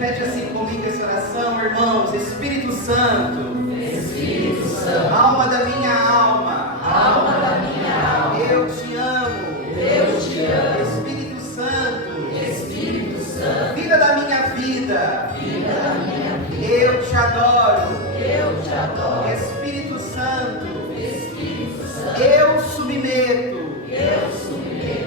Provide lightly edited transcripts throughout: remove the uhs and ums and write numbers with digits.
repete assim comigo essa oração, irmãos. Espírito Santo, Espírito Santo, alma da minha alma, alma da minha alma, eu te amo. eu te amo. Espírito Santo, Espírito Santo, vida da minha vida, vida da minha vida, eu te adoro. eu te adoro. Espírito Santo, Espírito Santo, eu submeto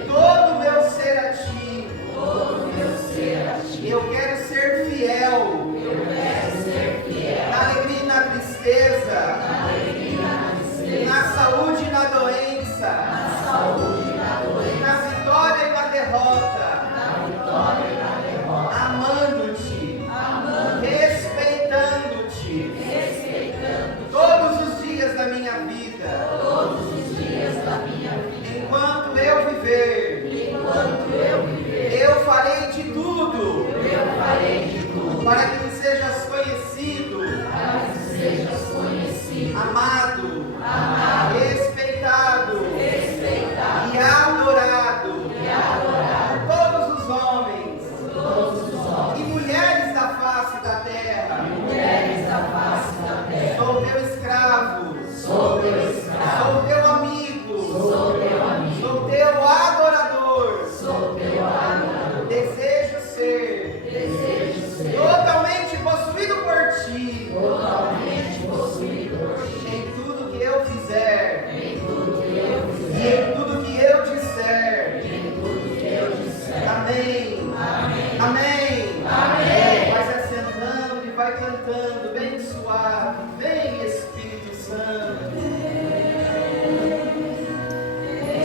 todo o meu ser a ti. todo o meu ser a ti. Eu quero ser fiel Eu quero ser fiel na alegria e na tristeza, na alegria e na tristeza, na saúde e na doença, na saúde e na doença, na vitória e na derrota, na vitória e na derrota, amando-te, amando, respeitando-te respeitando todos os dias da minha vida. todos os dias da minha vida. Enquanto eu viver, Enquanto eu viver, eu farei de tudo eu farei de tudo para que sejas conhecido, para que sejas conhecido, amado, amado, respeitado respeitado e adorado e adorado por todos os homens por todos os homens e mulheres da face da terra. e mulheres da face da terra. Sou teu escravo, Sou teu escravo, sou teu amigo, sou teu amigo, sou teu adorador. sou teu adorador. Desejo ser Desejo ser totalmente possuído por ti totalmente possuído por ti em tudo que eu fizer em tudo que eu e fizer, em tudo que eu disser. em tudo que eu disser. Amém. Amém. Amém. Amém. Vai se assentando e vai cantando bem suave. Vem, Espírito Santo.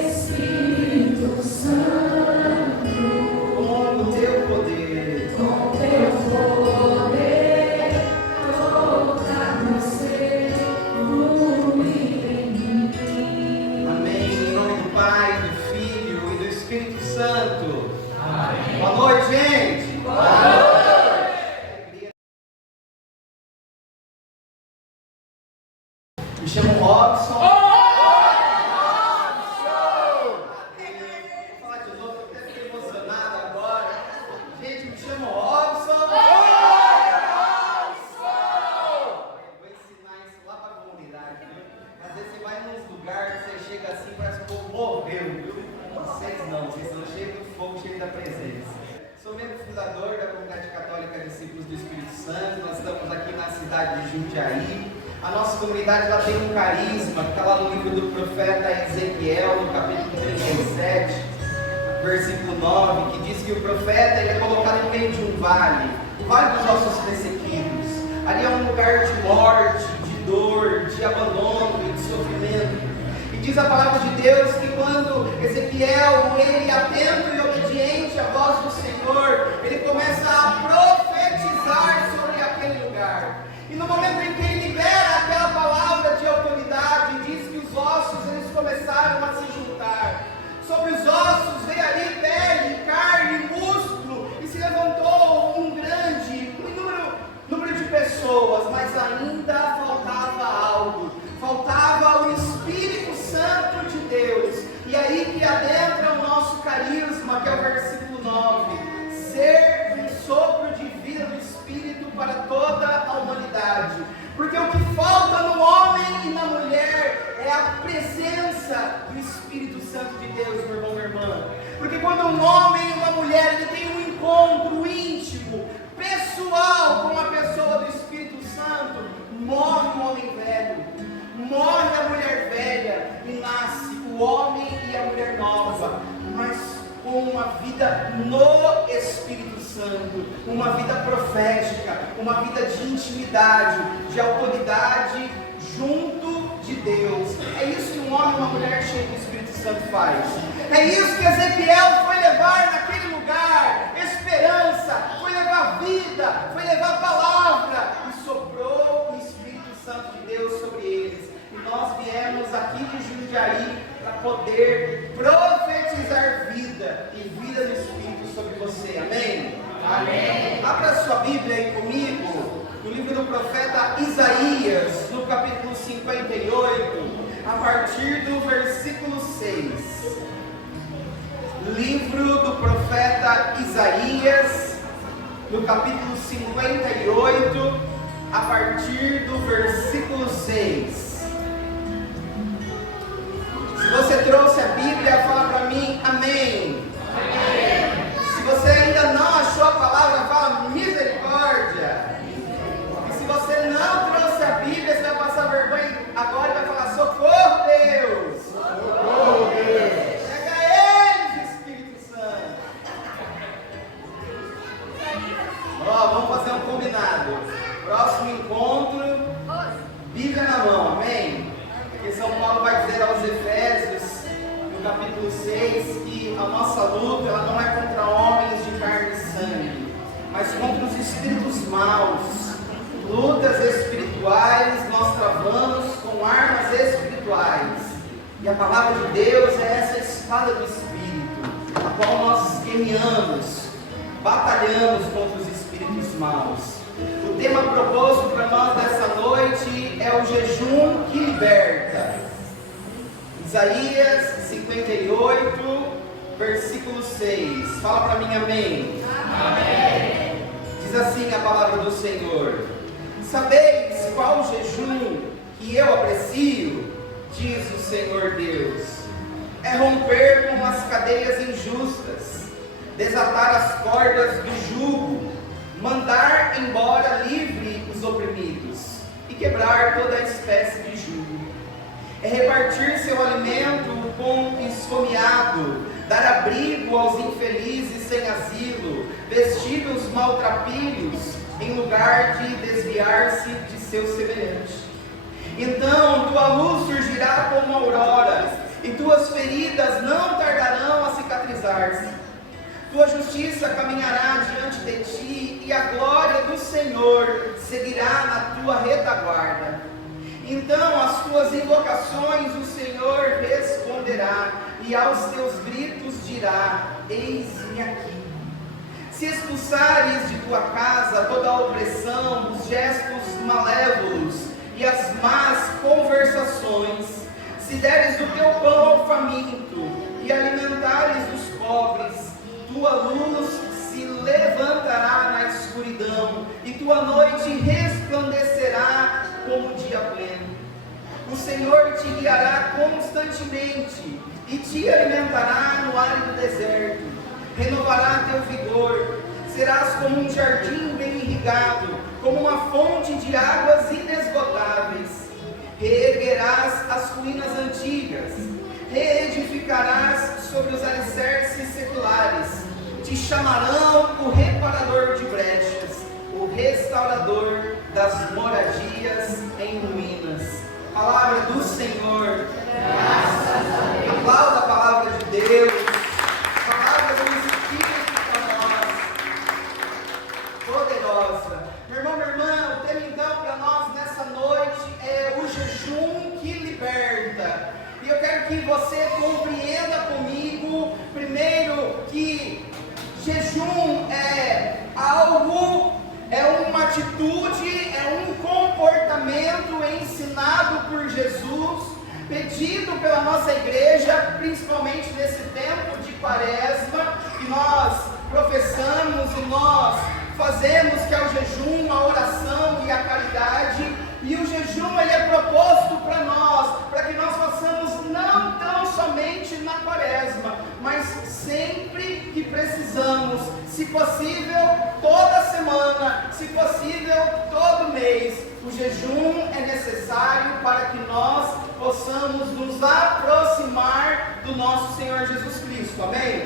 Espírito Santo, Com o teu poder. com teu poder, toca no ser, fluir em mim. Amém. Em nome do Pai, do Filho e do Espírito Santo. Amém. Boa noite, gente. Me chamo Robson. Vou falar de novo, até fiquei emocionado agora. Gente, me chamo Robson. Vou ensinar isso lá para a comunidade, viu? Às vezes você vai nos lugares, você chega assim, parece que o povo morreu, viu? Vocês são cheios do fogo, cheios da presença. Sou membro fundador da Comunidade Católica Discípulos do Espírito Santo. Nós estamos aqui na cidade de Jundiaí. A nossa comunidade ela tem um carisma que está lá no livro do profeta Ezequiel, no capítulo 37, versículo 9, que diz que o profeta ele é colocado no meio de um vale, o vale dos ossos ressequidos. Ali é um lugar de morte, de dor, de abandono e de sofrimento. E diz a palavra de Deus que quando Ezequiel, ele atento e obediente à voz do Senhor, ele começa a profetizar sobre aquele lugar. E no momento em que ele libera aquela palavra de autoridade, diz que os ossos eles começaram a se juntar. Sobre os ossos veio ali pele, carne, músculo, e se levantou um grande número de pessoas, mas ainda faltava algo. Faltava o Espírito Santo de Deus. E aí que adentra o nosso carisma, que é o versículo 9. Ser um sopro de vida do Espírito para toda a humanidade. Porque o que falta no homem e na mulher é a presença do Espírito Santo de Deus, meu irmão, minha irmã. Porque quando um homem e uma mulher ele tem um encontro íntimo, pessoal com a pessoa do Espírito Santo, morre o homem velho, morre a mulher velha e nasce o homem e a mulher nova, mas com uma vida no Espírito Santo, uma vida profética, uma vida de intimidade, de autoridade junto de Deus. É isso que um homem e uma mulher cheio do Espírito Santo faz. É isso que Ezequiel foi levar naquele lugar, esperança, foi levar vida, foi levar palavra, e soprou o Espírito Santo de Deus sobre eles. E nós viemos aqui de Jundiaí para poder profetizar vida e vida do Espírito sobre você. Amém? Amém. Abra sua Bíblia aí comigo, no livro do profeta Isaías, no capítulo 58, a partir do versículo 6. Livro do profeta Isaías, no capítulo 58, a partir do versículo 6. Se você trouxe a Bíblia, fala para mim, amém. Amém. Se você ainda não achou a palavra, fala misericórdia. E se você não trouxe a Bíblia, você vai passar vergonha agora e vai falar, socorro, Deus. Socorro, Deus. Chega eles, Espírito Santo. Ó, vamos fazer um combinado. Próximo encontro, Bíblia na mão, amém? Porque São Paulo vai dizer aos Efésios, no capítulo 6, que a nossa luta ela não é contra homens de carne e sangue, mas contra os espíritos maus. Lutas espirituais nós travamos com armas espirituais. E a palavra de Deus é essa espada do Espírito, a qual nós guerreamos, batalhamos contra os espíritos maus. O tema proposto para nós dessa noite é o jejum que liberta. Isaías 58, versículo 6. Fala para mim, amém. Amém. Diz assim a palavra do Senhor: sabeis qual jejum que eu aprecio? Diz o Senhor Deus. É romper com as cadeias injustas, desatar as cordas do jugo, mandar embora livre os oprimidos e quebrar toda a espécie de jugo. É repartir seu alimento com o esfomeado, dar abrigo aos infelizes sem asilo, vestir os maltrapilhos em lugar de desviar-se de seu semelhante. Então tua luz surgirá como a aurora, e tuas feridas não tardarão a cicatrizar-se. Tua justiça caminhará diante de ti, e a glória do Senhor seguirá na tua retaguarda. Então às tuas invocações o Senhor responderá, e aos teus gritos dirá, eis-me aqui. Se expulsares de tua casa toda a opressão, os gestos malévolos e as más conversações, se deres do teu pão ao faminto, e alimentares os pobres, tua luz se levantará na escuridão, e tua noite resplandecerá como o dia pleno. O Senhor te guiará constantemente, e te alimentará no árido deserto, renovará teu vigor, serás como um jardim bem irrigado, como uma fonte de águas inesgotáveis. Reerguerás as ruínas antigas, reedificarás sobre os alicerces seculares. Te chamarão o reparador de brechas, o restaurador das moradias em ruínas. Palavra do Senhor. Aplauda a palavra de Deus. Palavra do Espírito para nós. Poderosa. Meu irmão, minha irmã, o tema então para nós nessa noite é o jejum que liberta. E eu quero que você compreenda comigo, primeiro, que jejum é algo, é uma atitude, é um comportamento ensinado por Jesus, pedido pela nossa igreja, principalmente nesse tempo de quaresma, que nós professamos e nós fazemos, que é o jejum, a oração e a caridade. E o jejum ele é proposto para nós, para que nós façamos não tão somente na quaresma, mas sempre que precisamos, se possível toda semana, se possível todo mês. O jejum é necessário para que nós possamos nos aproximar do nosso Senhor Jesus Cristo, amém?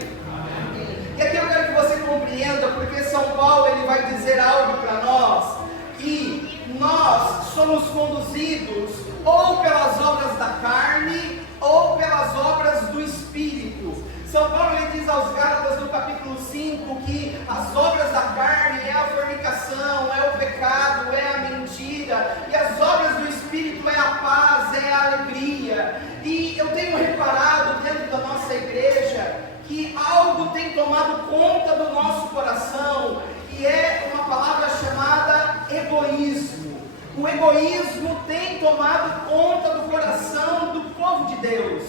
E aqui eu quero que você compreenda, porque São Paulo ele vai dizer algo para nós, que nós somos conduzidos ou pelas obras da carne ou pelas obras do Espírito. São Paulo ele diz aos Gálatas no capítulo 5 que as obras da carne é a fornicação, é o pecado, é a mentira, e as obras do Espírito é a paz, é a alegria. E eu tenho reparado dentro da nossa igreja que algo tem tomado conta do nosso coração, e é uma palavra chamada egoísmo. O egoísmo tem tomado conta do coração do povo de Deus.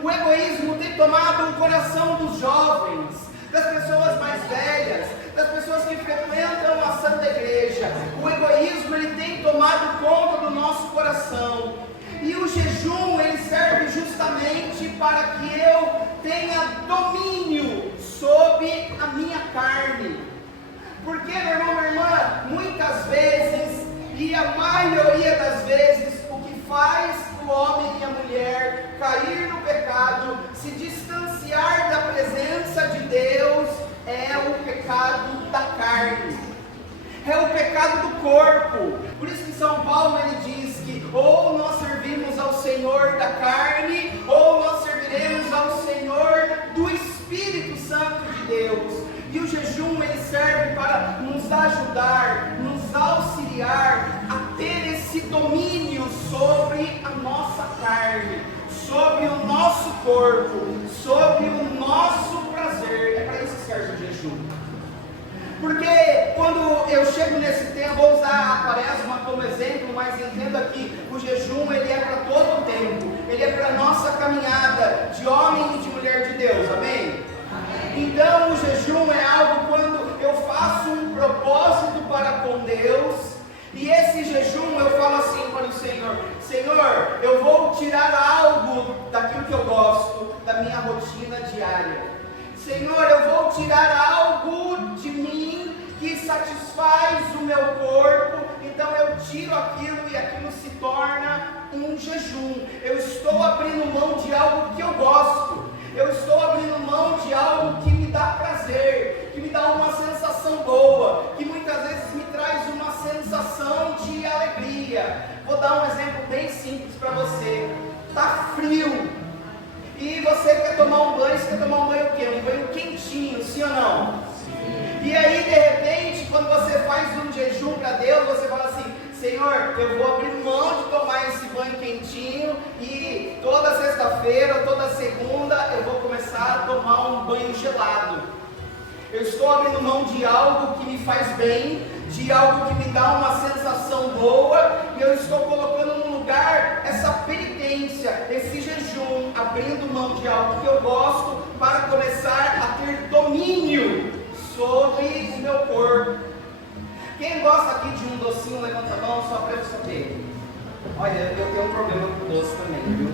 O egoísmo tem tomado o coração dos jovens, das pessoas mais velhas, das pessoas que frequentam a Santa Igreja. O egoísmo, ele tem tomado conta do nosso coração. E o jejum, ele serve justamente para que eu tenha domínio sobre a minha carne. Porque, meu irmão, minha irmã, muitas vezes, e a maioria das vezes, o que faz o homem e a mulher cair no pecado, se distanciar da presença de Deus, é o pecado da carne, é o pecado do corpo. Por isso que São Paulo, ele diz que ou nós servimos ao Senhor da carne, ou nós serviremos ao Senhor do Espírito Santo de Deus. E o jejum, ele serve para nos ajudar, nos auxiliar a ter esse domínio sobre a nossa carne, sobre o nosso corpo, sobre o nosso prazer. É para isso que serve o jejum. Porque quando eu chego nesse tempo, vou usar a Quaresma como exemplo, mas entenda que o jejum, ele é para todo o tempo, ele é para a nossa caminhada de homem e de mulher de Deus, amém? Então o jejum é algo quando eu faço um propósito para com Deus, e esse jejum eu falo assim para o Senhor: Senhor, eu vou tirar algo daquilo que eu gosto, da minha rotina diária. Senhor, eu vou tirar algo de mim que satisfaz o meu corpo, então eu tiro aquilo e aquilo se torna um jejum. Eu estou abrindo mão de algo que eu gosto. Eu estou abrindo mão de algo que me dá prazer, que me dá uma sensação boa, que muitas vezes me traz uma sensação de alegria. Vou dar um exemplo bem simples para você. Está frio e você quer tomar um banho. Você quer tomar um banho o quê? Um banho quentinho, sim ou não? Sim. E aí, de repente, quando você faz um jejum para Deus, você fala assim: Senhor, eu vou abrir mão de tomar esse banho quentinho e toda sexta-feira, toda segunda, eu vou começar a tomar um banho gelado. Eu estou abrindo mão de algo que me faz bem, de algo que me dá uma sensação boa, e eu estou colocando no lugar essa penitência, esse jejum, abrindo mão de algo que eu gosto para começar a ter domínio sobre o meu corpo. Quem gosta aqui de um docinho, levanta a mão só para eu saber. Olha, eu tenho um problema com doce também, viu?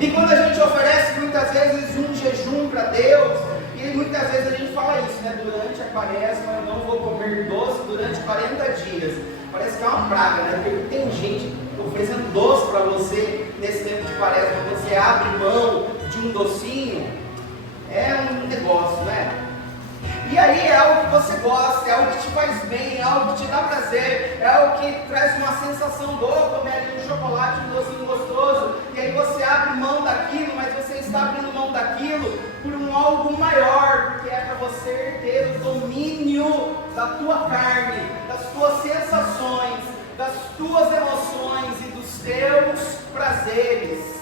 E quando a gente oferece muitas vezes um jejum para Deus, e muitas vezes a gente fala isso, né? Durante a Quaresma eu não vou comer doce durante 40 dias. Parece que é uma praga, né? Porque tem gente oferecendo doce para você nesse tempo de Quaresma. Você abre mão de um docinho, é um negócio, né? E aí é algo que você gosta, é algo que te faz bem, é algo que te dá prazer, é algo que traz uma sensação boa, comer ali um chocolate, um docinho gostoso, e aí você abre mão daquilo, mas você está abrindo mão daquilo por um algo maior, que é para você ter o domínio da tua carne, das tuas sensações, das tuas emoções e dos teus prazeres.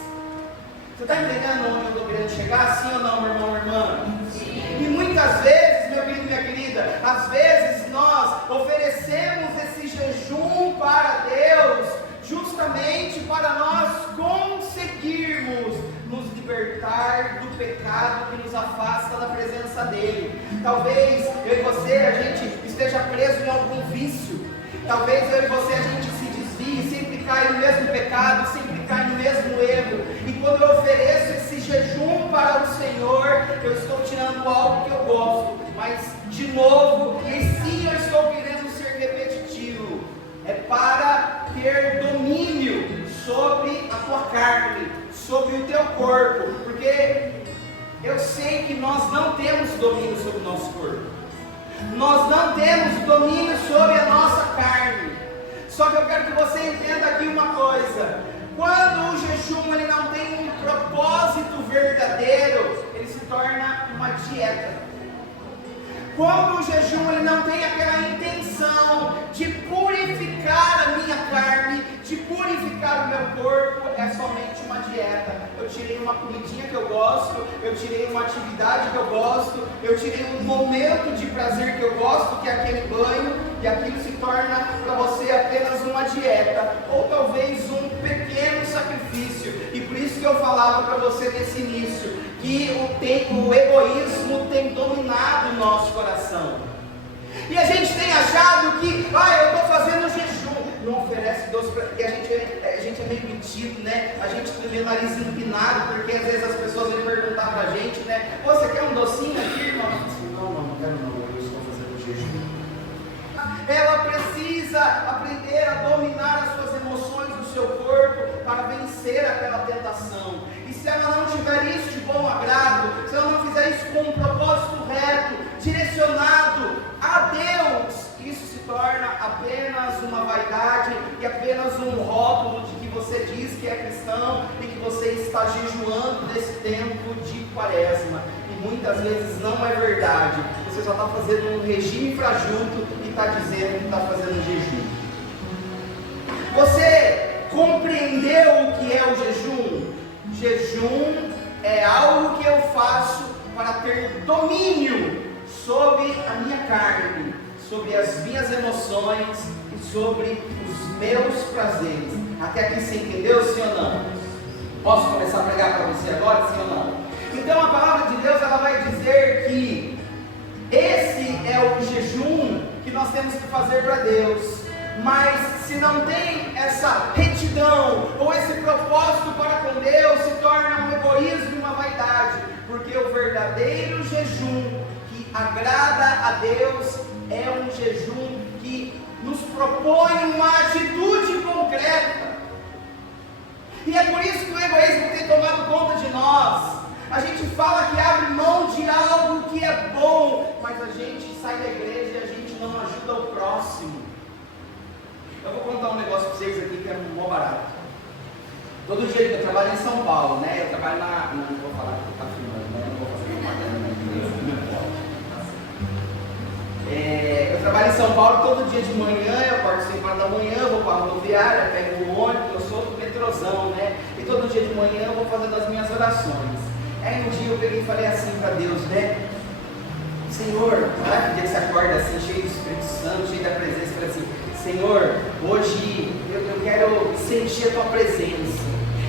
Você está entendendo onde eu estou querendo chegar? Sim ou não, meu irmão, minha irmã? Sim. E muitas vezes, meu querido, minha querida, às vezes nós oferecemos esse jejum para Deus justamente para nós conseguirmos nos libertar do pecado que nos afasta da presença dEle. Talvez eu e você, a gente esteja preso em algum vício. Talvez eu e você, a gente se desvie, sempre cai no mesmo pecado, sempre cai no mesmo erro. E quando eu ofereço esse jejum para o Senhor, eu estou tirando algo que eu gosto. Mas, de novo, e sim, eu estou querendo ser repetitivo. É para ter domínio sobre a tua carne, sobre o teu corpo. Porque eu sei que nós não temos domínio sobre o nosso corpo. Nós não temos domínio sobre a nossa carne. Só que eu quero que você entenda aqui uma coisa: quando o jejum ele não tem um propósito verdadeiro, ele se torna uma dieta. Quando o jejum ele não tem aquela intenção de purificar a minha carne, de purificar o meu corpo, é somente uma dieta. Eu tirei uma comidinha que eu gosto, eu tirei uma atividade que eu gosto, eu tirei um momento de prazer que eu gosto, que é aquele banho, e aquilo se torna para você apenas uma dieta, ou talvez um pequeno sacrifício. E por isso que eu falava para você nesse início, que o egoísmo tem dominado o nosso coração. E a gente tem achado que, eu estou fazendo jejum, não oferece doce para... E a gente é meio metido, né? A gente tem o nariz empinado, porque às vezes as pessoas vêm perguntar para a gente, né? Você quer um docinho aqui, irmão? Não quero não, eu estou fazendo jejum. Ela precisa aprender a dominar as suas emoções do seu corpo para vencer aquela tentação. E se ela não tiver isso de bom agrado, se ela não fizer isso com um propósito reto, direcionado a Deus, isso se torna apenas uma vaidade e apenas um rótulo de que você diz que é cristão e que você está jejuando nesse tempo de quaresma. E muitas vezes não é verdade. Você só está fazendo um regime fajuto e está dizendo que está fazendo jejum. Você compreendeu o que é o jejum? Jejum é algo que eu faço para ter domínio sobre a minha carne, sobre as minhas emoções e sobre os meus prazeres. Até aqui você entendeu, sim ou não? Posso começar a pregar para você agora, sim ou não? Então a palavra de Deus, ela vai dizer que esse é o jejum que nós temos que fazer para Deus. Mas se não tem essa retidão ou esse propósito para com Deus, se torna um egoísmo e uma vaidade. Porque o verdadeiro jejum que agrada a Deus é um jejum que nos propõe uma atitude concreta. E é por isso que o egoísmo tem tomado conta de nós. A gente fala que abre mão de algo que é bom, mas a gente sai da igreja e a gente não ajuda o próximo. Eu vou contar um negócio para vocês aqui que é mó barato. Todo dia eu trabalho em São Paulo, né? Eu trabalho não vou falar que está filmando, né? Não vou fazer propaganda na igreja. Eu trabalho em São Paulo todo dia de manhã, eu acordo 5 horas da manhã, vou para a rodoviária, pego o ônibus, eu sou do metrozão, né? E todo dia de manhã eu vou fazendo as minhas orações. Aí um dia eu peguei e falei assim para Deus, né? Senhor, sabe que dia que você acorda assim, cheio do Espírito Santo, cheio da presença, e falei assim, Senhor, hoje eu quero sentir a Tua presença.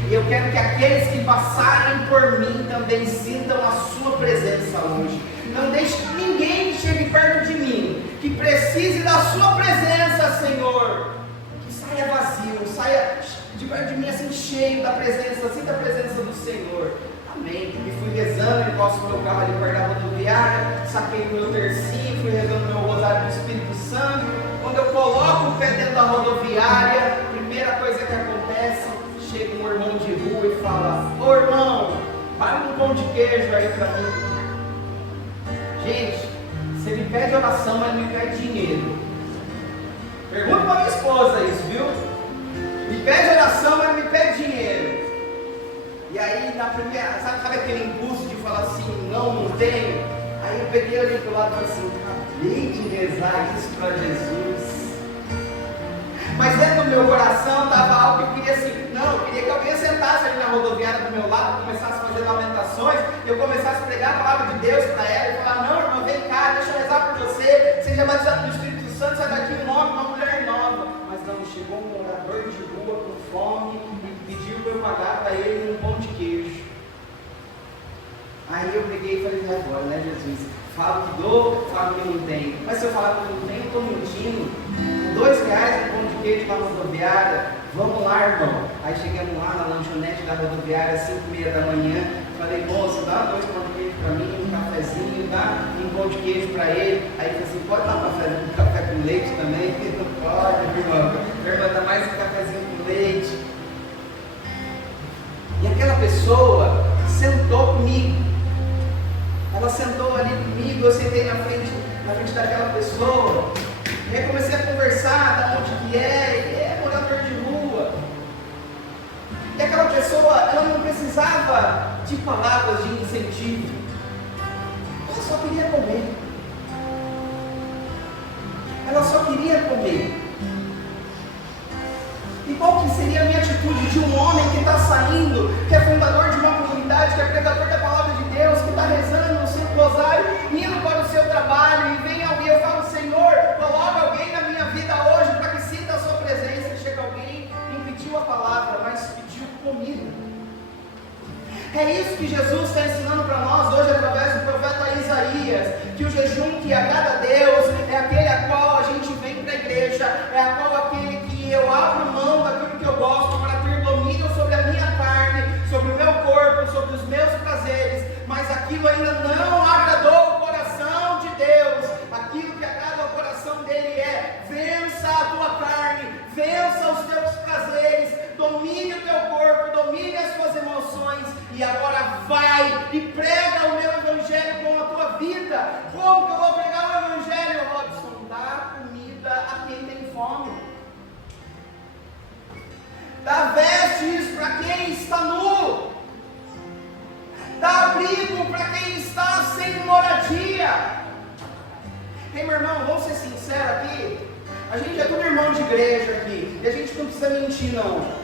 E eu quero que aqueles que passarem por mim também sintam a Sua presença hoje. Não deixe que ninguém chegue perto de mim, que precise da Sua presença, Senhor. Que saia vazio, saia de perto de mim assim cheio da presença, assim da presença do Senhor. Amém. E fui rezando, encosto meu carro ali perto da rodoviária, saquei o meu tercinho, fui rezando meu rosário do Espírito Santo. Quando eu coloco o pé dentro da rodoviária, a primeira coisa que acontece, chega um irmão de rua e fala, ô irmão, vai um pão de queijo aí pra mim. Gente, você me pede oração, mas não me pede dinheiro. Pergunta pra minha esposa isso, viu? Me pede oração, mas não me pede dinheiro. E aí, na primeira, sabe aquele impulso de falar assim, não tenho? Aí eu peguei ali pro lado e falei assim, acabei de rezar isso para Jesus. Mas dentro do meu coração estava algo que eu queria assim, eu queria que alguém sentasse ali na rodoviária do meu lado, começasse a fazer lamentações, eu começasse a pregar a palavra de Deus para ela e falar, não irmã, vem cá, deixa eu rezar por você, seja batizado no Espírito Santo, sai daqui um nome, uma mulher nova. Mas não, chegou um morador de rua com fome e pediu para eu pagar para ele um pão de queijo. Aí eu peguei e falei, agora, né Jesus? Falo que dou, falo que não tenho. Mas se eu falar que não tenho, eu estou mentindo. R$ 2 um pão de queijo na rodoviária. Vamos lá, irmão. Aí chegamos lá na lanchonete da rodoviária, 5h30 da manhã. Falei, moço, dá 2 pão de queijo para mim, um cafezinho, dá um pão de queijo para ele. Aí ele falou assim, pode dar um café com leite também? Não pode, irmão. Minha irmã, dá mais um cafezinho com leite. E aquela pessoa sentou comigo. Ela sentou ali comigo, eu sentei na frente daquela pessoa. E aí comecei a conversar, da onde que é morador de rua. E aquela pessoa, ela não precisava de palavras de incentivo. Ela só queria comer. Ela só queria comer. E qual que seria a minha atitude de um homem que está saindo, que é fundador de uma comunidade, que é pregador da palavra de Deus, que está rezando no seu rosário, indo para o seu trabalho, e vem alguém, eu falo, Senhor, coloca alguém na minha vida hoje para que sinta a sua presença. E chega alguém, não pediu a palavra, mas pediu comida. É isso que Jesus está ensinando para é a qual aquele que eu abro mão daquilo que eu gosto para ter domínio sobre a minha carne, sobre o meu corpo, sobre os meus prazeres, mas aquilo ainda não agradou o coração de Deus. Aquilo que agrada ao coração dele é: vença a tua carne, vença os teus prazeres, domine o teu corpo, domine as suas emoções, e agora vai e prega o meu evangelho com a tua vida. Como que eu vou pregar o evangelho, Robson? Dá comida a quem tem fome, dá vestes para quem está nu, dá abrigo para quem está sem moradia. Ei, meu irmão, vamos ser sinceros aqui. A gente é tudo irmão de igreja aqui, e a gente não precisa mentir não.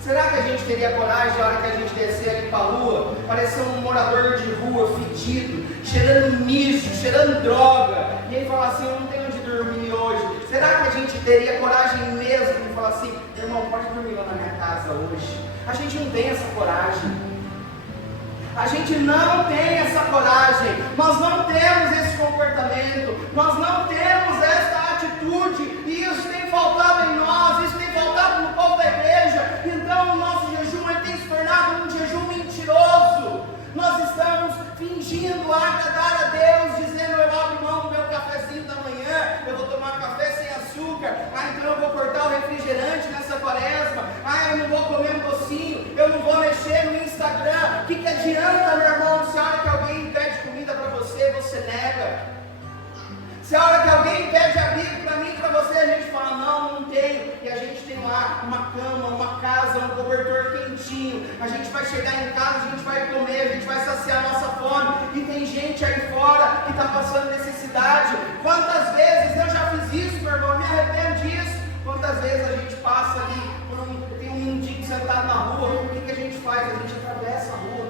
Será que a gente teria coragem, na hora que a gente descer ali para a rua, parecer um morador de rua, fedido, cheirando mijo, cheirando droga, e ele falar assim: eu não tenho onde dormir hoje? Será que a gente teria coragem mesmo de falar assim: irmão, pode dormir lá na minha casa hoje? A gente não tem essa coragem. A gente não tem essa coragem, nós não temos esse comportamento, nós não temos essa atitude, e isso tem faltado em nós, isso tem faltado no povo da igreja. Então o nosso jejum ele tem se tornado um jejum mentiroso. Nós estamos fingindo agradar a Deus, dizendo: eu abro mão do meu cafezinho da manhã, eu vou tomar café sem açúcar, então eu vou cortar o refrigerante nessa quaresma, eu não vou comer um docinho, eu não vou mexer no Instagram. O que adianta, meu irmão, se a hora que alguém pede comida para você, você nega? Se a hora que alguém pede abrigo para mim, para você, a gente fala: não, não tenho. E a gente tem lá uma cama, uma casa, um cobertor quentinho. A gente vai chegar em casa, a gente vai comer, a gente vai saciar a nossa fome. E tem gente aí fora que está passando necessidade. Quantas vezes eu já fiz isso, meu irmão? Me arrependo disso. Quantas vezes a gente passa ali, tem um mendigo sentado na rua, o que a gente faz? A gente atravessa a rua,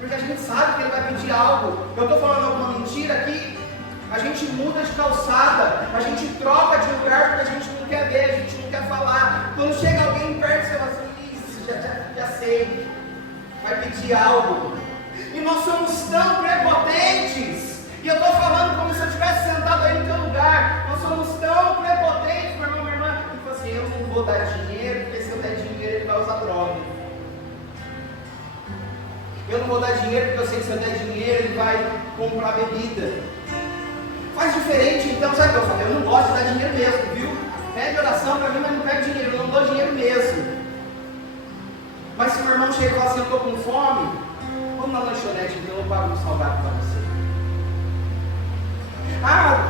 porque a gente sabe que ele vai pedir algo. Eu estou falando alguma mentira aqui? A gente muda de calçada, a gente troca de lugar porque a gente não quer ver, a gente não quer falar. Quando chega alguém perto, você fala assim: isso, já sei, vai pedir algo. E nós somos tão prepotentes, e eu estou falando como se eu estivesse sentado aí no teu lugar. Nós somos tão prepotentes, meu irmão, minha irmã, que fala assim: eu não vou dar dinheiro, porque se eu der dinheiro ele vai usar droga. Eu não vou dar dinheiro porque eu sei que se eu der dinheiro ele vai comprar bebida. Faz diferente, então, sabe o que eu falo? Eu não gosto de dar dinheiro mesmo, viu? Pede oração para mim, mas não pede dinheiro, eu não dou dinheiro mesmo. Mas se o meu irmão chega e fala assim: eu estou com fome, vamos na lanchonete, então eu pago um salgado para você.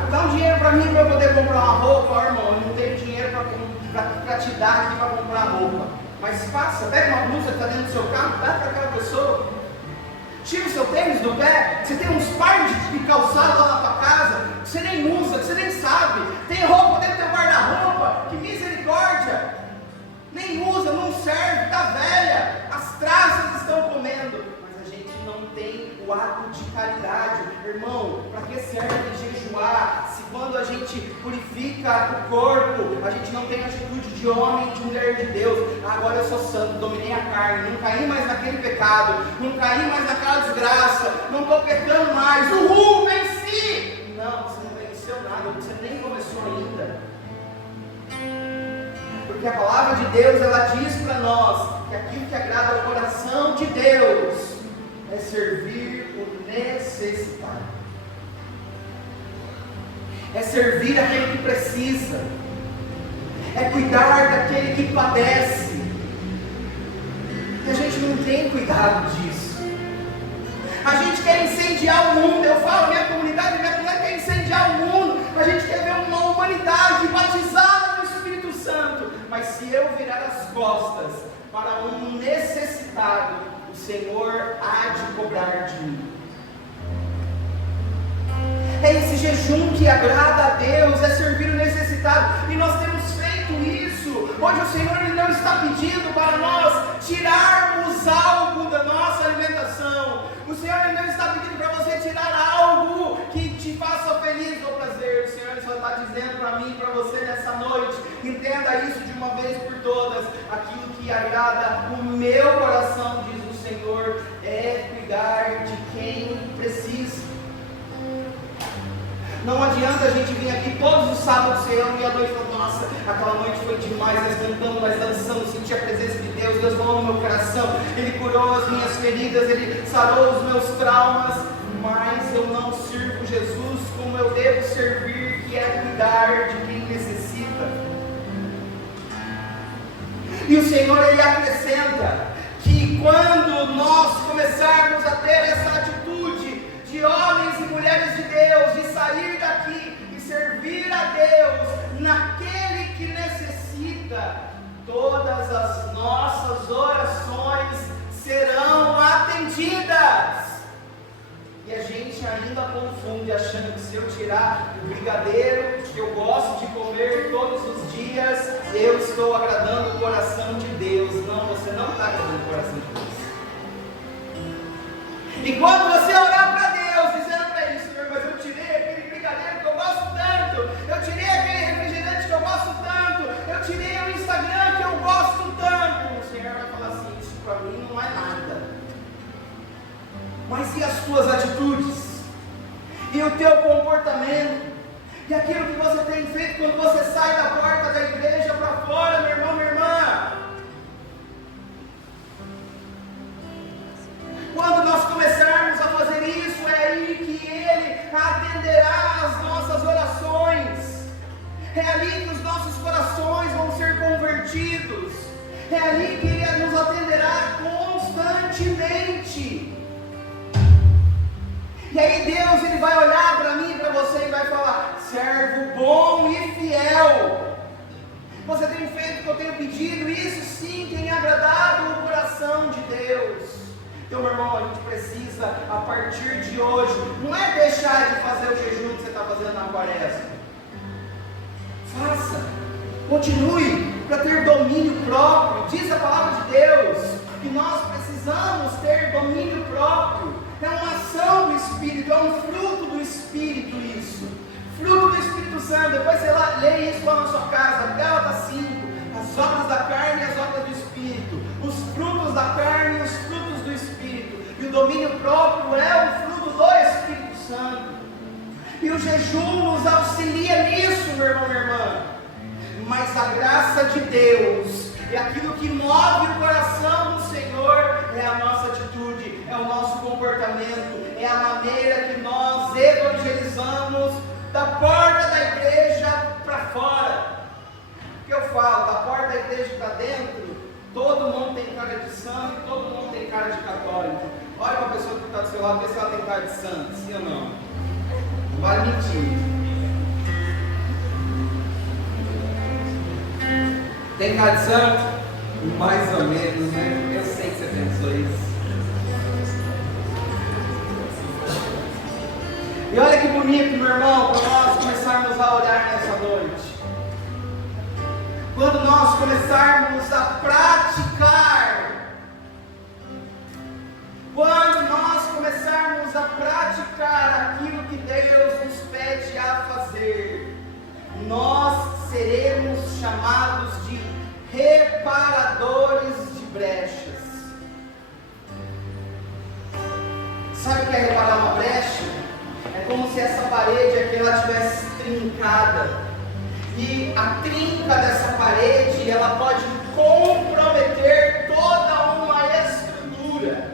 Dá um dinheiro para mim para eu poder comprar uma roupa. Irmão, eu não tenho dinheiro para te dar aqui para comprar roupa. Mas passa, pega uma blusa que está dentro do seu carro, dá para aquela pessoa. Tira o seu tênis do pé. Você tem uns pares de calçado lá na tua casa que você nem usa, que você nem sabe. Tem roupa dentro do teu guarda-roupa, que misericórdia, nem usa, não serve, está velha, as traças estão comendo. Mas a gente não tem o ato de caridade. Irmão, para que serve jejuar se quando a gente purifica o corpo, a gente não tem atitude de homem, de mulher de Deus? Agora eu sou santo, dominei a carne, não caí mais naquele pecado, não caí mais naquela desgraça, não estou pecando mais, venci! Não, você não venceu nada, você nem começou ainda. Porque a palavra de Deus, ela diz para nós que aquilo que agrada ao coração de Deus é servir o necessitado, é servir aquele que precisa, é cuidar daquele que padece. E a gente não tem cuidado disso. A gente quer incendiar o mundo. Eu falo, minha comunidade quer incendiar o mundo. A gente quer ver uma humanidade batizada no Espírito Santo. Mas se eu virar as costas para um necessitado, o Senhor há de cobrar de mim. É esse jejum que agrada a Deus, é servir o necessitado. E nós temos feito isso. Hoje o Senhor ele não está pedindo para nós tirarmos algo da nossa alimentação. O Senhor ele não está pedindo para você tirar algo que te faça feliz ou prazer. O Senhor só está dizendo para mim e para você nessa noite: entenda isso de uma vez por todas. Aquilo que agrada o meu coração, diz o Senhor, é cuidar de quem precisa. Não adianta a gente vir aqui todos os sábado ceamos e à noite falamos, nossa, aquela noite foi demais, nós cantamos, nós dançamos, senti a presença de Deus, Deus falou no meu coração, Ele curou as minhas feridas, Ele sarou os meus traumas, mas eu não sirvo Jesus como eu devo servir, que é cuidar de quem necessita. E o Senhor, Ele acrescenta que quando nós começarmos a ter essa atitude de homens e mulheres de Deus, de sair daqui e servir a Deus naquele que necessita, todas as nossas orações serão atendidas. E a gente ainda confunde, achando que se eu tirar o brigadeiro que eu gosto de comer todos os dias, eu estou agradando o coração de Deus. Não, você não está agradando o coração de Deus. E quando você orar para Deus, dizendo para Ele, Senhor, mas eu tirei aquele brigadeiro que eu gosto tanto, eu tirei aquele refrigerante que eu gosto tanto, eu tirei o Instagram que eu gosto tanto, o Senhor vai falar assim, isso para mim não é nada. Mas e as tuas atitudes? E o teu comportamento? E aquilo que você tem feito quando você sai da porta da igreja para fora, meu irmão, minha irmã? Quando nós começarmos a fazer isso, é aí que Ele atenderá as nossas orações. É ali que os nossos corações vão ser convertidos. É ali que Ele nos atenderá constantemente. E aí Deus, Ele vai olhar para mim e para você e vai falar, servo bom e fiel. Você tem feito o que eu tenho pedido, isso sim tem agradado o coração de Deus. Então, meu irmão, a gente precisa, a partir de hoje, não é deixar de fazer o jejum que você está fazendo na quaresma. Faça, continue, para ter domínio próprio. Diz a palavra de Deus que nós precisamos ter domínio próprio. É uma ação do Espírito, é um fruto do Espírito isso. Fruto do Espírito Santo. Depois você lá, lê isso lá na sua casa, Gálatas 5. As obras da carne e as obras do Espírito. Os frutos da carne e os frutos do Espírito. E o domínio próprio é o fruto do Espírito Santo. E o jejum nos auxilia nisso, meu irmão, minha irmã. Mas a graça de Deus e aquilo que move o coração do Senhor é a nossa atitude, é o nosso comportamento, é a maneira que nós evangelizamos da porta da igreja para fora. O que eu falo, da porta da igreja para dentro, todo mundo tem cara de santo e todo mundo tem cara de católico. Olha para a pessoa que está do seu lado, vê se ela tem cara de santo, sim ou não? Não vale mentir. Tem cara de santo? Mais ou menos, né? Eu sei que você pensou isso. E olha que bonito, meu irmão, para nós começarmos a olhar nessa noite. Quando nós começarmos a praticar, quando nós começarmos a praticar aquilo que Deus nos pede a fazer, nós seremos chamados de reparadores de brechas. Sabe o que é reparar uma brecha? É como se essa parede aqui ela estivesse trincada. E a trinca dessa parede ela pode comprometer toda uma estrutura.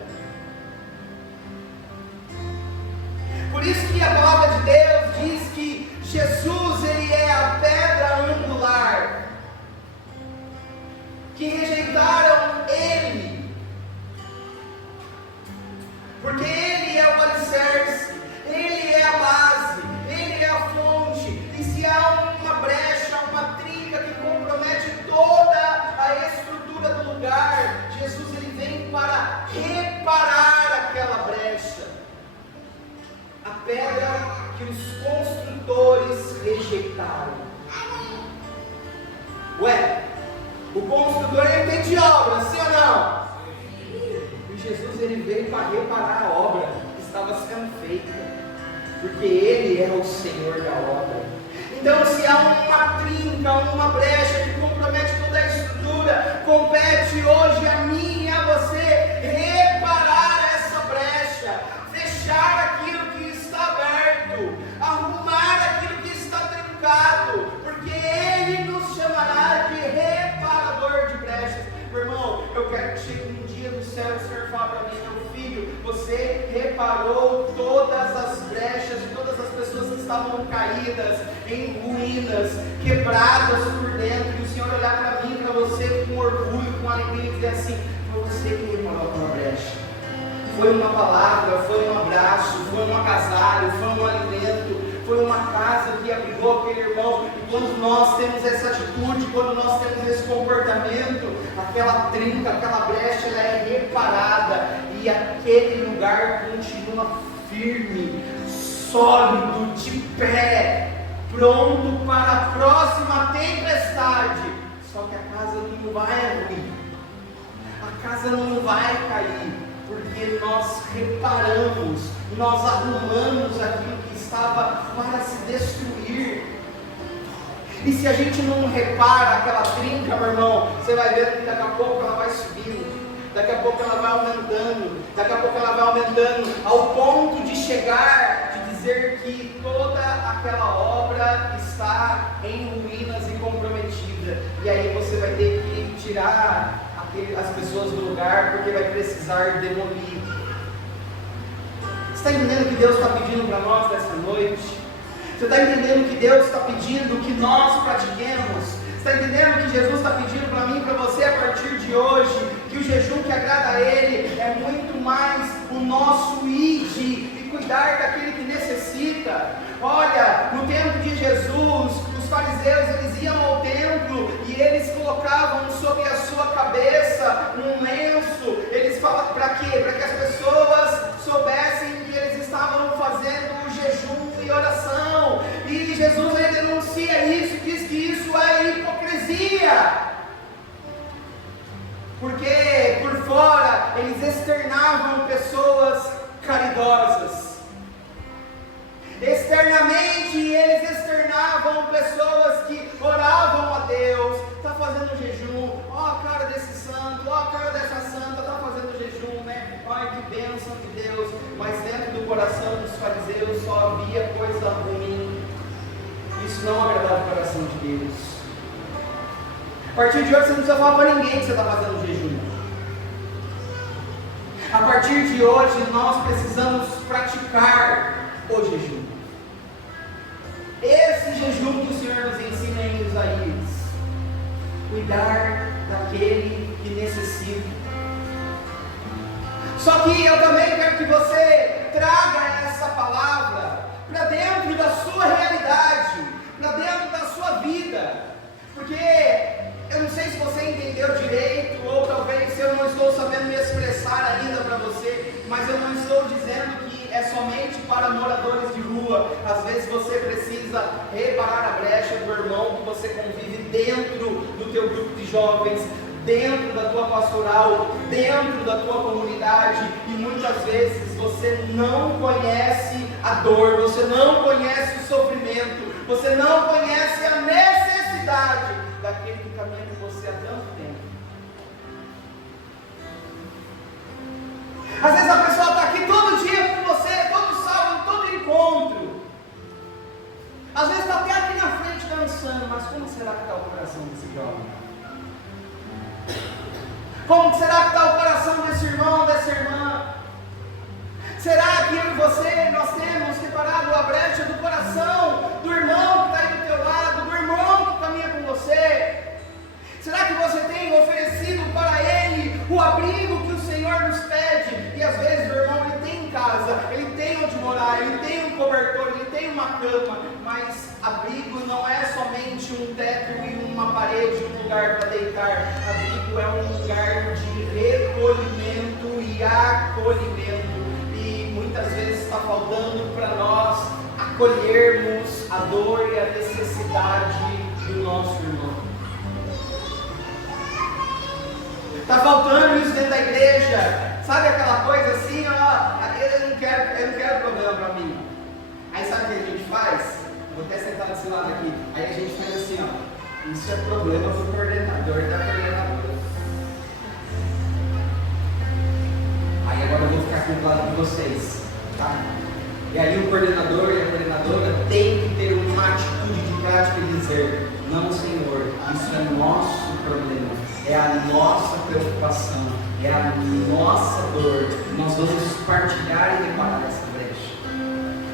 Por isso que a palavra de Deus diz que Jesus ele é a pedra angular, que rejeitaram Ele, porque Ele é o alicerce, Ele é a base, Ele é a fonte, e se há uma brecha, uma trinca que compromete toda a estrutura do lugar, Jesus ele vem para reparar aquela brecha, a pedra que os construtores rejeitaram. Ué, o construtor ele entende de obra, sim ou não? E Jesus ele veio para reparar a obra que estava sendo feita, porque Ele é o Senhor da obra. Então, se há uma trinca, uma brecha que compromete toda a estrutura, compete hoje a mim e a você reparar essa brecha, fechar aquilo que está aberto, arrumar aquilo que está trincado, para mim, meu filho, você reparou todas as brechas de todas as pessoas que estavam caídas, em ruínas, quebradas por dentro, e o Senhor olhar para mim, para você com orgulho, com alegria e dizer assim: foi você que reparou aquela brecha. Foi uma palavra, foi um abraço, foi um agasalho, foi um alimento, foi uma casa que abrigou aquele irmão. E quando nós temos essa atitude, quando nós temos esse comportamento, aquela trinca, aquela brecha, ela é reparada e aquele lugar continua firme, sólido, de pé, pronto para a próxima tempestade. Só que a casa não vai ruir, a casa não vai cair, porque nós reparamos, nós arrumamos aquilo que estava para se destruir. E se a gente não repara aquela trinca, meu irmão, você vai ver que daqui a pouco ela vai subindo, daqui a pouco ela vai aumentando, daqui a pouco ela vai aumentando, ao ponto de chegar, de dizer que toda aquela obra está em ruínas e comprometida. E aí você vai ter que tirar as pessoas do lugar, porque vai precisar demolir. Você está entendendo o que Deus está pedindo para nós nessa noite? Você está entendendo o que Deus está pedindo que nós pratiquemos? Você está entendendo o que Jesus está pedindo para mim e para você a partir de hoje? Que o jejum que agrada a Ele é muito mais o nosso ide e cuidar daquele que necessita. Olha, no tempo de Jesus, os fariseus, eles iam ao templo e eles colocavam sobre a sua cabeça um lenço. Eles falam para quê? Para que as pessoas soubessem que eles estavam fazendo jejum e oração. E Jesus, ele denuncia isso e diz que isso é hipocrisia, porque por fora eles externavam pessoas caridosas, externamente eles externavam pessoas que oravam a Deus. Está fazendo jejum, ó a cara desse santo, ó a cara dessa santa, está fazendo jejum, né? Olha que bênção de Deus. Mas dentro do coração dos fariseus só havia coisa ruim. Isso não agradava o coração de Deus. A partir de hoje você não precisa falar para ninguém que você está fazendo jejum. A partir de hoje nós precisamos praticar o jejum. Esse jejum que o Senhor nos ensina em Isaías: cuidar daquele que necessita. Só que eu também quero que você traga essa palavra para dentro da sua realidade, para dentro da sua vida, porque eu não sei se você entendeu direito, ou talvez eu não estou sabendo me expressar ainda para você, mas eu não estou dizendo que é somente para moradores de rua. Às vezes você precisa reparar a brecha do irmão que você convive dentro do teu grupo de jovens, dentro da tua pastoral, dentro da tua comunidade, e muitas vezes você não conhece a dor, você não conhece o sofrimento, você não conhece a necessidade daquele que caminha com você há tanto tempo. Às vezes a pessoa está aqui todo dia com você, todo sábado, todo encontro. Às vezes está até aqui na frente dançando, mas como será que está o coração desse jovem? Como será que está o coração desse irmão, dessa irmã? Será que eu e você, nós temos reparado a brecha do coração do irmão que está aí do teu lado, do irmão que caminha com você? Será que você tem oferecido para ele o abrigo que o Senhor nos pede? E às vezes o irmão, ele tem em casa, ele tem onde morar, ele tem um cobertor, ele tem uma cama, mas abrigo não é somente um teto e uma parede, um lugar para deitar. Abrigo é um lugar de recolhimento e acolhimento. E muitas vezes está faltando para nós acolhermos a dor e a necessidade do nosso irmão. Está faltando isso dentro da igreja. Sabe aquela coisa assim, ó, eu não quero problema para mim. Aí sabe o que a gente faz? Vou até sentar desse lado aqui. Aí a gente faz assim, ó, isso é problema do coordenador da coordenadora. Aí agora eu vou ficar aqui do lado de vocês, tá? E aí o coordenador e a coordenadora tem que ter uma atitude de prática e dizer: não, Senhor, isso é nosso problema, é a nossa preocupação, é a nossa dor. Nós vamos partilhar e reparar essa brecha.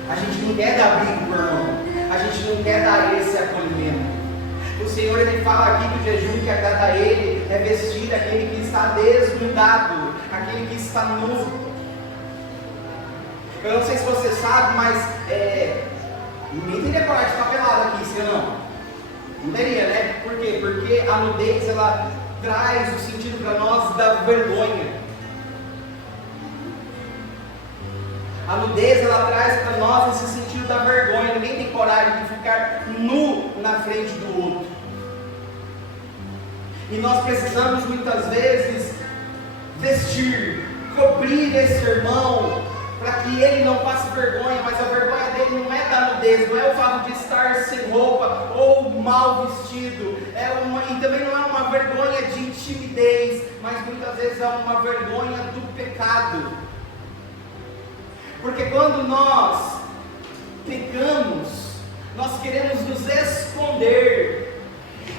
A gente não quer dar briga para o irmão, a gente não quer dar esse acolhimento. O Senhor, Ele fala aqui que o jejum que agrada a Ele é vestir aquele que está desnudado, aquele que está nu. Eu não sei se você sabe, mas ninguém teria coragem de ficar pelado aqui, se não? Não teria, né? Por quê? Porque a nudez, ela traz o sentido para nós da vergonha. A nudez, ela traz para nós esse sentido da vergonha. Ninguém tem coragem de ficar nu na frente do outro. E nós precisamos muitas vezes vestir, cobrir esse irmão, para que ele não passe vergonha. Mas a vergonha dele não é da nudez, não é o fato de estar sem roupa ou mal vestido, e também não é uma vergonha de timidez, mas muitas vezes é uma vergonha do pecado. Porque quando nós pecamos, nós queremos nos esconder.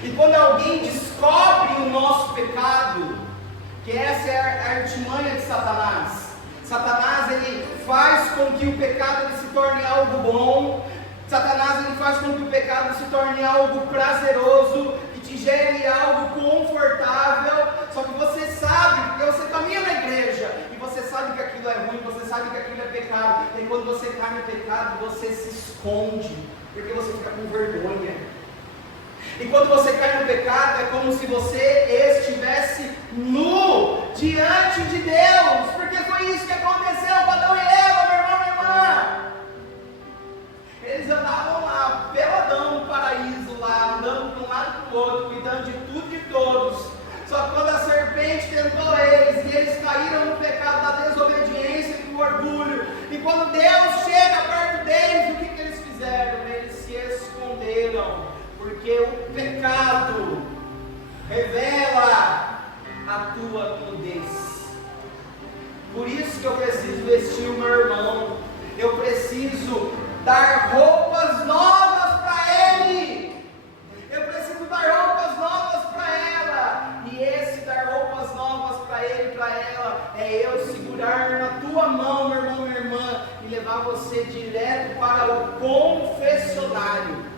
E quando alguém descobre o nosso pecado, que essa é a artimanha de Satanás. Satanás, ele faz com que o pecado ele se torne algo bom. Satanás, ele faz com que o pecado se torne algo prazeroso, que te gere algo confortável. Só que você sabe, porque você caminha na igreja, e você sabe que aquilo é ruim, você sabe que aquilo é pecado. E quando você cai no pecado, você se esconde, porque você fica com vergonha. E quando você cai no pecado, é como se você estivesse nu diante de Deus, porque foi isso que aconteceu com Adão e Eva, meu irmão, minha irmã. Eles andavam lá, peladão no paraíso, lá, andando de um lado para o outro, cuidando de tudo e de todos. Só que quando a serpente tentou eles, e eles caíram no pecado da desobediência e do orgulho, e quando Deus chega perto deles, o que eles fizeram? Eles se esconderam. Porque o pecado revela a tua nudez. Por isso que eu preciso vestir o meu irmão. Eu preciso dar roupas novas para ele. Eu preciso dar roupas novas para ela. E esse dar roupas novas para ele e para ela é eu segurar na tua mão, meu irmão, minha irmã, e levar você direto para o confessionário.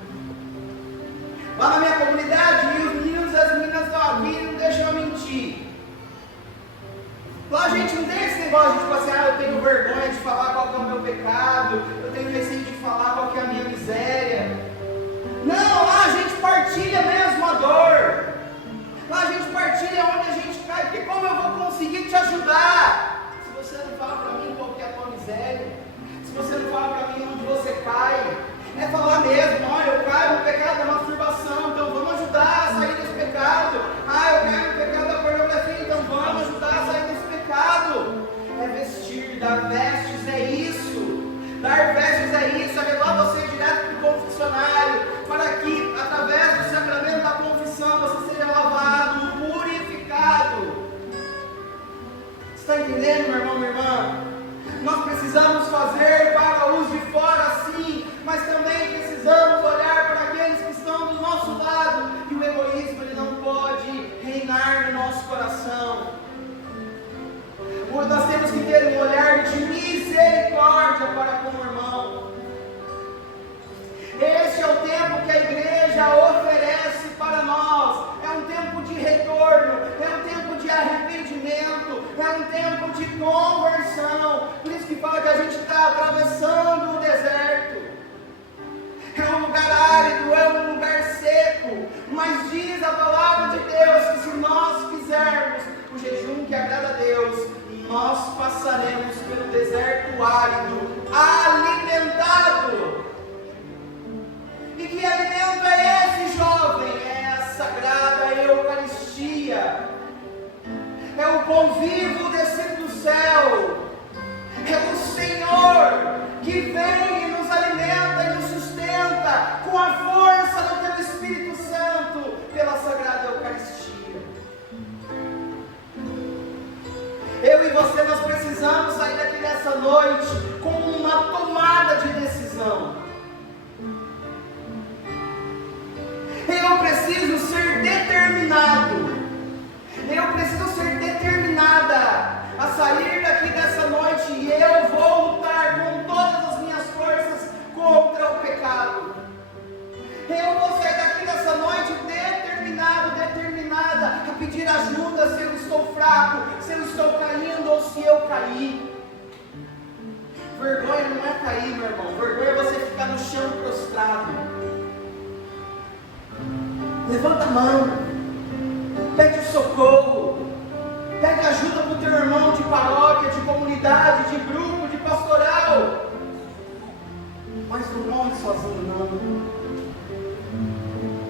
Lá na minha comunidade, e os meninos e as meninas estão aqui, não deixam eu mentir. Lá a gente não tem esse negócio de tipo assim, eu tenho vergonha de falar qual que é o meu pecado, eu tenho receio de falar qual que é a minha miséria. Não, lá a gente partilha mesmo a dor. Lá a gente partilha onde a gente cai, porque como eu vou conseguir te ajudar? Se você não fala para mim qual que é a tua miséria, se você não fala para mim onde você cai, é falar mesmo, olha, eu caio no pecado da masturbação, então vamos ajudar a sair desse pecado. Eu caio no pecado da pornografia, então vamos ajudar a sair desse pecado. É vestir, dar vestes é isso. Dar vestes é isso, é levar você direto para o confessionário, para que através do sacramento da confissão você seja lavado, purificado. Você está entendendo, meu irmão, minha irmã? Nós precisamos fazer para os de fora sim, mas também precisamos olhar para aqueles que estão do nosso lado. E o egoísmo ele não pode reinar no nosso coração. Nós temos que ter um olhar de misericórdia para com o irmão. Este é o tempo que a igreja oferece para nós. É um tempo de retorno, é um tempo de arrependimento, é um tempo de conversão. Por isso que fala que a gente está atravessando o deserto. É um lugar árido, é um lugar seco. Mas diz a palavra de Deus que se nós fizermos o jejum que agrada a Deus, nós passaremos pelo deserto árido, alimentado. E que alimento é esse, jovem? É a sagrada Eucaristia. É o pão vivo descido do céu. É o Senhor que Eu preciso ser determinada a sair daqui dessa noite e eu vou lutar com todas as minhas forças contra o pecado. Eu vou sair daqui dessa noite determinada a pedir ajuda se eu estou fraco, se eu estou caindo ou se eu caí. Vergonha não é cair, meu irmão. Vergonha é você ficar no chão prostrado. Levanta a mão, pede socorro, pede ajuda para o teu irmão de paróquia, de comunidade, de grupo, de pastoral. Mas não morre sozinho não.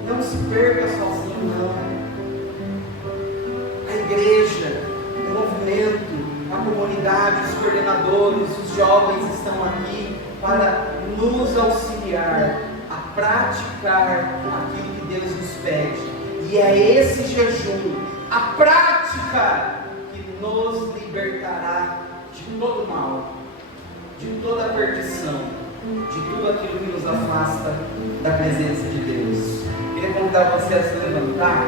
Não se perca sozinho não. A igreja, o movimento, a comunidade, os coordenadores, os jovens estão aqui para nos auxiliar a praticar aquilo que Deus nos pede. E é esse jejum, a prática, que nos libertará de todo mal, de toda perdição, de tudo aquilo que nos afasta da presença de Deus. Queria convidar você a se levantar.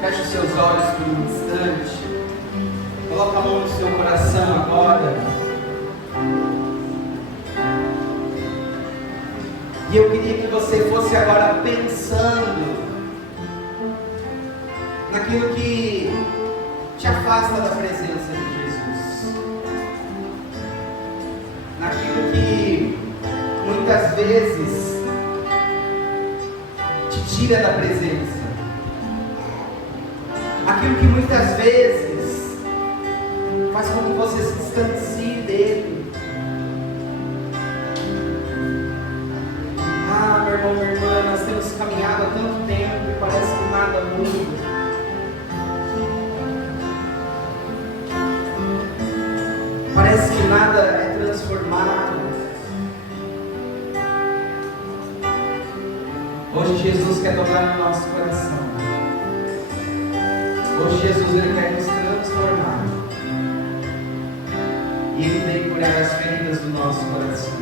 Feche os seus olhos por um instante. Coloca a mão no seu coração agora. E eu queria que você fosse agora pensando naquilo que te afasta da presença de Jesus. Naquilo que muitas vezes te tira da presença. Aquilo que muitas vezes faz com que você se distancie dele. Ah, meu irmão, minha irmã, nós temos caminhado há tanto tempo e parece que nada muda. Parece que nada é transformado. Hoje Jesus quer tocar no nosso coração. Hoje Jesus ele quer nos transformar. E Ele vem curar as feridas do nosso coração.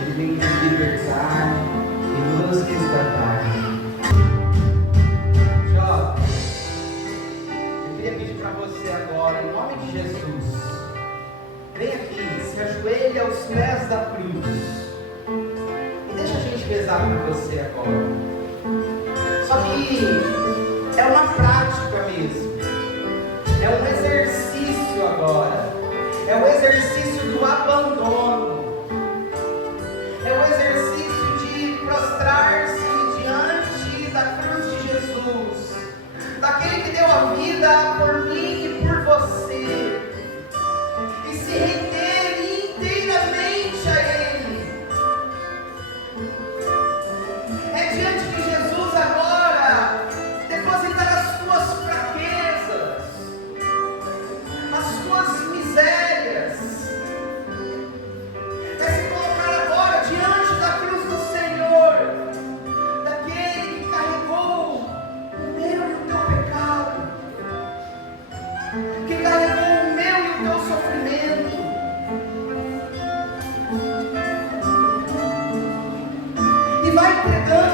Ele vem nos libertar e nos resgatar. Jovem, eu queria pedir para você agora, em nome de Jesus, vem aqui, se ajoelhe aos pés da cruz. E deixa a gente rezar por você agora. Só que é uma prática mesmo. É um exercício agora. É o exercício do abandono. É o exercício de prostrar-se diante da cruz de Jesus. Daquele que deu a vida por mim e por você. E se render inteiramente a Ele. É diante de Jesus agora depositar as tuas fraquezas, as tuas misérias. É se colocar agora diante da cruz do Senhor, daquele que carregou o meu e o teu pecado, que carregou o meu e o teu sofrimento. E vai entregando